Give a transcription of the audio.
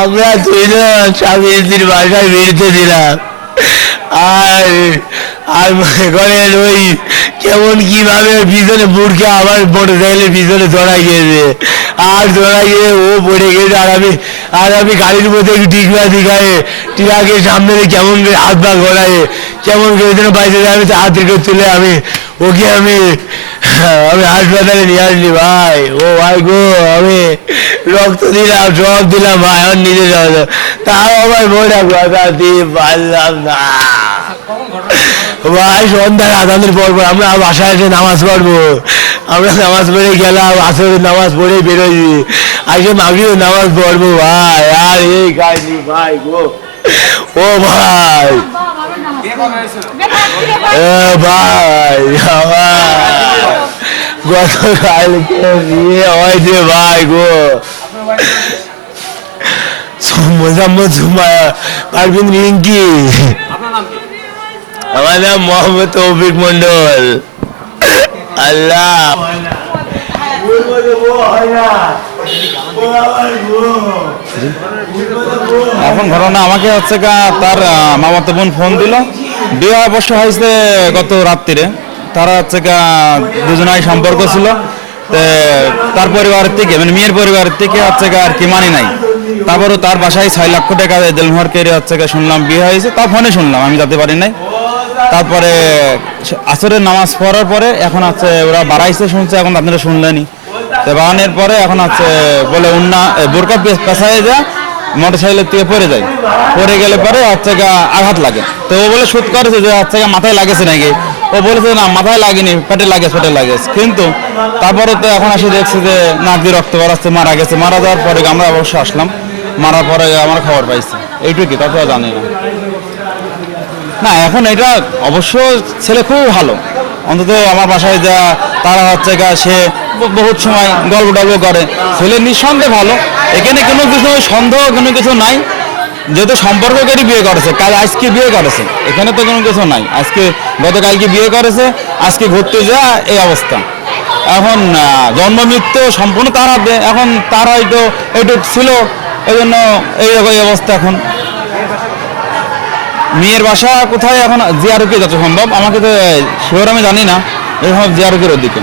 আমরা দুইজন স্বামী স্ত্রীর বাসায় বেরোতে দিলাম, আর আর মনে করেন ওই কেমন কিভাবে পিছনে বুড়কে আবার মোটর সাইকেলের পিছনে ধরা গিয়েছে, আর ধরা গিয়ে ও পড়ে গেছে, আর আমি গাড়ির মধ্যে টিকলা দিঘায় টিকাকে সামনে কেমন করে হাত পা ঘোরায় কেমন করে যেন বাইরে আমি হাত থেকে তুলে ওকে আমি হাসপাতালে নিয়ে আসলি ভাই। ও ভাই গো, আমি রক্ত দিলাম, সব দিলাম ভাই, আমার নিজে যাওয়া, তাও আমার মনে কথা দিয়ে পারলাম না ভাই। সন্ধ্যায় আদানের পর আমরা বাসায় এসে নামাজ পড়বো, আমরা নামাজ পড়ে গেলাম, আসরের নামাজ পড়ে বেরোই, আজকে মাগরিবের নামাজ পড়বো ভাই। আর এই কাহিনী ভাই গো, ও ভাই ভাই গতকালকে বিয়ে হয়েছে ভাই গো, মোজাম্মদ সুমায়া পারভিন রিঙ্কি। আমার নাম মোহাম্মদ তৌফিক মন্ডল। আল্লাহ এখন ঘটনা আমাকে হচ্ছে তার মামাতো বোন ফোন দিল, বিয়ে অবশ্য হয়েছে গত রাত্রিরে। তারা হচ্ছে দুজনাই সম্পর্ক ছিল, তার পরিবারের থেকে মানে মেয়ের পরিবারের থেকে হচ্ছে আর কি মানি নাই। তারপরও তার বাসায় 6 লক্ষ টাকা দেলমোহর কেড়ে হচ্ছে শুনলাম বিয়ে হয়েছে, তা ফোনে শুনলাম, আমি যেতে পারি নাই। তারপরে আসরের নামাজ পড়ার পরে এখন হচ্ছে ওরা বাড়াইছে শুনছে, এখন আপনারা শুনলেনি। তো বাড়ানোর পরে এখন হচ্ছে বলে বোরকা পেছায় যা মোটর সাইকেলের থেকে পড়ে যায়, পড়ে গেলে পরে হচ্ছে আঘাত লাগে। তো ও বলে শুট করেছে যে হচ্ছে মাথায় লাগেছে নাকি, ও বলেছে না মাথায় লাগেনি, পেটে লাগেছে। কিন্তু তারপরে তো এখন আসে দেখছি যে নাক দিয়ে রক্ত বেরাচ্ছে, মারা গেছে। মারা যাওয়ার পরে আমরা অবশ্য আসলাম, মারার পরে আমরা খবর পাইছি, এইটুকুই, তাছাড়া জানি না। না এখন এটা অবশ্য ছেলে খুব ভালো, অন্তত আমার বাসায় যা তারা হচ্ছে সে বহুত সময় গল্প টল্প করে, ছেলে নিঃসন্দেহে ভালো, এখানে কোনো কিছু সন্দেহ কোনো কিছু নাই। যেহেতু সম্পর্ক করে বিয়ে করেছে, কাল আজকে বিয়ে করেছে, এখানে তো কোনো কিছু নাই। আজকে গতকালকে বিয়ে করেছে, আজকে ঘুরতে যা এই অবস্থা। এখন জন্ম মৃত্যু সম্পূর্ণ তার হাতে, এখন তার হয়তো একটু ছিল, এই জন্য এই অবস্থা। এখন মেয়ের বাসা কোথায় এখন জিয়ারুকে যত সম্ভব, আমাকে তো শিওর আমি জানি না, এরকম জিয়ারুকের ওদিকে।